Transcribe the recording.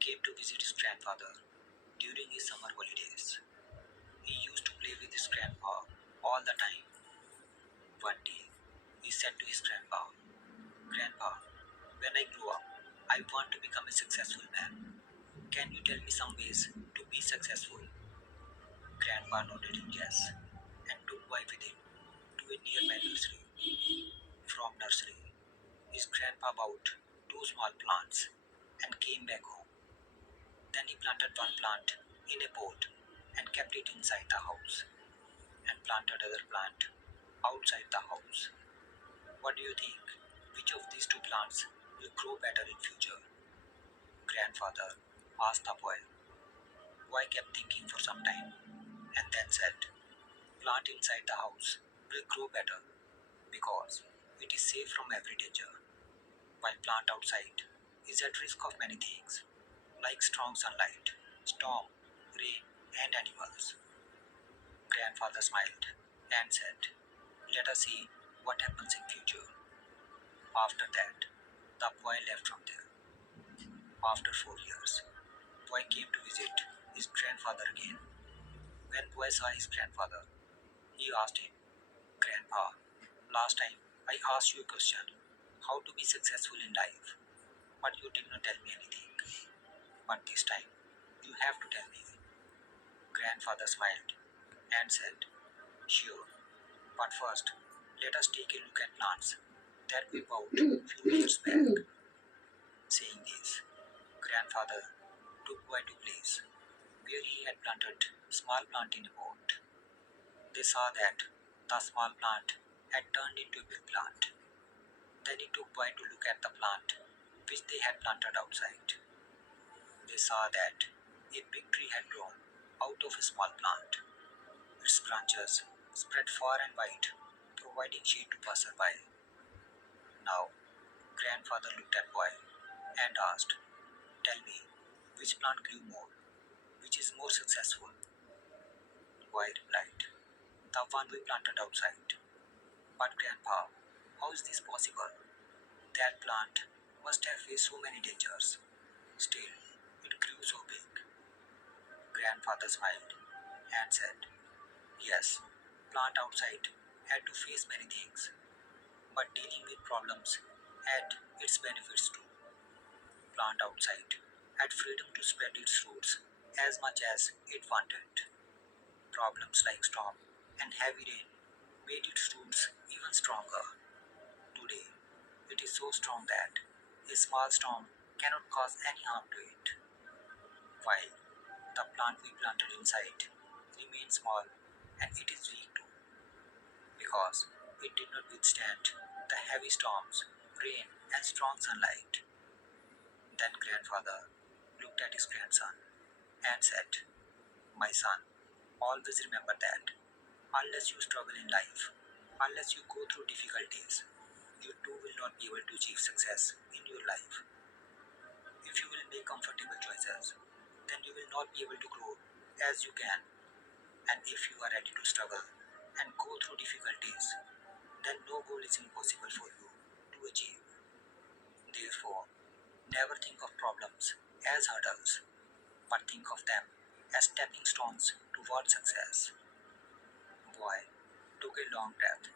came to visit his grandfather during his summer holidays. He used to play with his grandpa all the time. One day, he said to his grandpa, "Grandpa, when I grow up, I want to become a successful man. Can you tell me some ways to be successful?" Grandpa nodded in yes and took boy with him to a nearby nursery. From nursery, his grandpa bought two small plants and came back home. Then he planted one plant in a pot and kept it inside the house and planted other plant outside the house. What do you think? Which of these two plants will grow better in future? Grandfather asked the boy. Boy kept thinking for some time and then said, "Plant inside the house will grow better because it is safe from every danger, while plant outside is at risk of many things like strong sunlight, storm, rain, and animals." Grandfather smiled and said, "Let us see what happens in future." After that, the boy left from there. After 4 years, boy came to visit his grandfather again. When boy saw his grandfather, he asked him, "Grandpa, last time I asked you a question, how to be successful in life, but you did not tell me anything. But this time, you have to tell me." Grandfather smiled and said, "Sure, but first, let us take a look at plants that we bought few years back." Saying this, grandfather took boy to place where he had planted small plant in a pot. They saw that the small plant had turned into a big plant. Then he took boy to look at the plant which they had planted outside. They saw that a big tree had grown out of a small plant. Its branches spread far and wide, providing shade to passerby. Now, grandfather looked at boy and asked, "Tell me, which plant grew more? Which is more successful?" Boy replied, "The one we planted outside." "But grandpa, how is this possible? That plant must have faced so many dangers. Still, it grew so big." Grandfather smiled and said, "Yes, plant outside had to face many things, but dealing with problems had its benefits too. Plant outside had freedom to spread its roots as much as it wanted. Problems like storm and heavy rain made its roots even stronger. Today, it is so strong that a small storm cannot cause any harm to it, while the plant we planted inside remains small and it is weak too because it did not withstand the heavy storms, rain, and strong sunlight." Then grandfather looked at his grandson and said, "My son, always remember that unless you struggle in life, unless you go through difficulties, you too will not be able to achieve success in your life. If you will make comfortable choices, then you will not be able to grow as you can. And if you are ready to struggle and go through difficulties, then no goal is impossible for you to achieve. Therefore, never think of problems as hurdles, but think of them as stepping stones toward success." Boy took a long breath